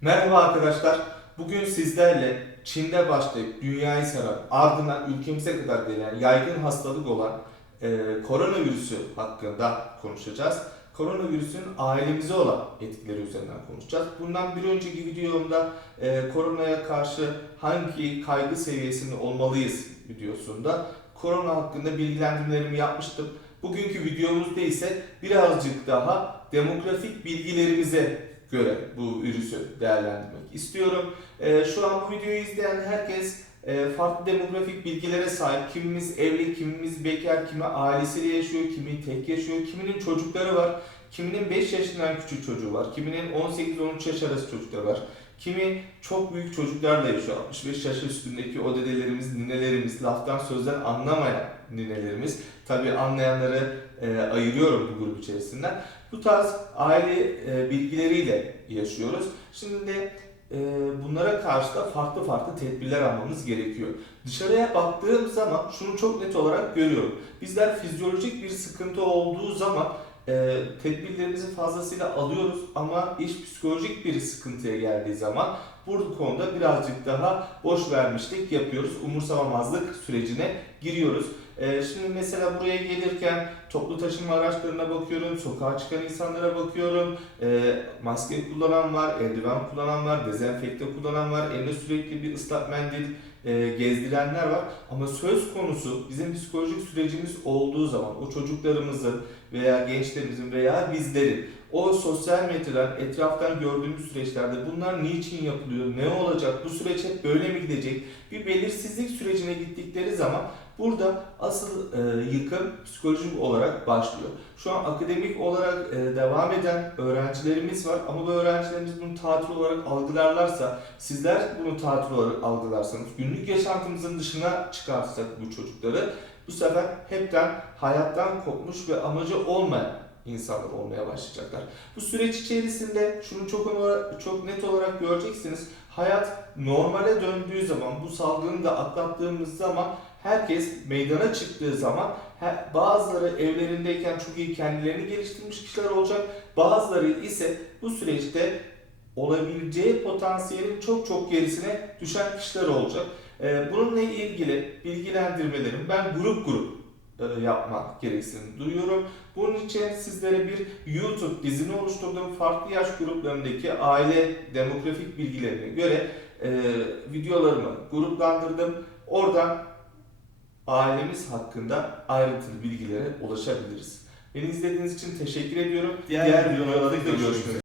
Merhaba arkadaşlar. Bugün sizlerle Çin'de başlayıp dünyayı saran ardından ülkemize kadar gelen yaygın hastalık olan e, koronavirüsü hakkında konuşacağız. Koronavirüsün ailemize olan etkileri üzerinden konuşacağız. Bundan bir önceki videomda e, koronaya karşı hangi kaygı seviyesinde olmalıyız videosunda korona hakkında bilgilendirmelerimi yapmıştım. Bugünkü videomuzda ise birazcık daha demografik bilgilerimize göre bu virüsü değerlendirmek istiyorum. Ee, şu an bu videoyu izleyen herkes farklı demografik bilgilere sahip. Kimimiz evli, kimimiz bekar, kimi ailesiyle yaşıyor, kimi tek yaşıyor, kiminin çocukları var, kiminin 5 yaşından küçük çocuğu var, kiminin 18-13 yaş arası çocukları var. Kimi çok büyük çocuklarla yaşıyor. 65 yaş üstündeki o dedelerimiz, ninelerimiz, laftan sözden anlamayan ninelerimiz. Tabii anlayanları e, ayırıyorum bu grup içerisinden. Bu tarz aile e, bilgileriyle yaşıyoruz. Şimdi bunlara karşı da farklı farklı tedbirler almamız gerekiyor. Dışarıya baktığım zaman şunu çok net olarak görüyorum. Bizler fizyolojik bir sıkıntı olduğu zaman e, tedbirlerimizi fazlasıyla alıyoruz ama iş psikolojik bir sıkıntıya geldiği zaman bu konuda birazcık daha boş vermişlik yapıyoruz. Umursamamazlık sürecine giriyoruz. E, şimdi mesela buraya gelirken toplu taşıma araçlarına bakıyorum, sokağa çıkan insanlara bakıyorum, e, maske kullanan var, eldiven kullanan var, dezenfekte kullanan var, eline sürekli bir ıslak mendil e, gezdirenler var. Ama söz konusu bizim psikolojik sürecimiz olduğu zaman o çocuklarımızın veya gençlerimizin veya bizlerin o sosyal medyadan etraftan gördüğümüz süreçlerde bunlar niçin yapılıyor, ne olacak, bu süreç hep böyle mi gidecek bir belirsizlik sürecine gittikleri zaman burada asıl e, yıkım psikolojik olarak başlıyor. Şu an akademik olarak e, devam eden öğrencilerimiz var ama bu öğrencilerimiz bunu tatil olarak algılarlarsa, sizler bunu tatil olarak algılarsanız, günlük yaşantımızın dışına çıkartsak bu çocukları bu sefer hepten hayattan kopmuş ve amacı olmayan insanlar olmaya başlayacaklar. Bu süreç içerisinde şunu çok çok net olarak göreceksiniz. Hayat normale döndüğü zaman, bu salgını da atlattığımız zaman herkes meydana çıktığı zaman bazıları evlerindeyken çok iyi kendilerini geliştirmiş kişiler olacak. Bazıları ise bu süreçte olabileceği potansiyelin çok çok gerisine düşen kişiler olacak. Bununla ilgili bilgilendirmelerim ben grup grup yapmak gereksinimi duyuyorum. Bunun için sizlere bir YouTube dizini oluşturduğum farklı yaş gruplarındaki aile demografik bilgilerine göre e, videolarımı gruplandırdım. Oradan ailemiz hakkında ayrıntılı bilgilere ulaşabiliriz. Beni izlediğiniz için teşekkür ediyorum. Diğer, videolarda görüşmek üzere.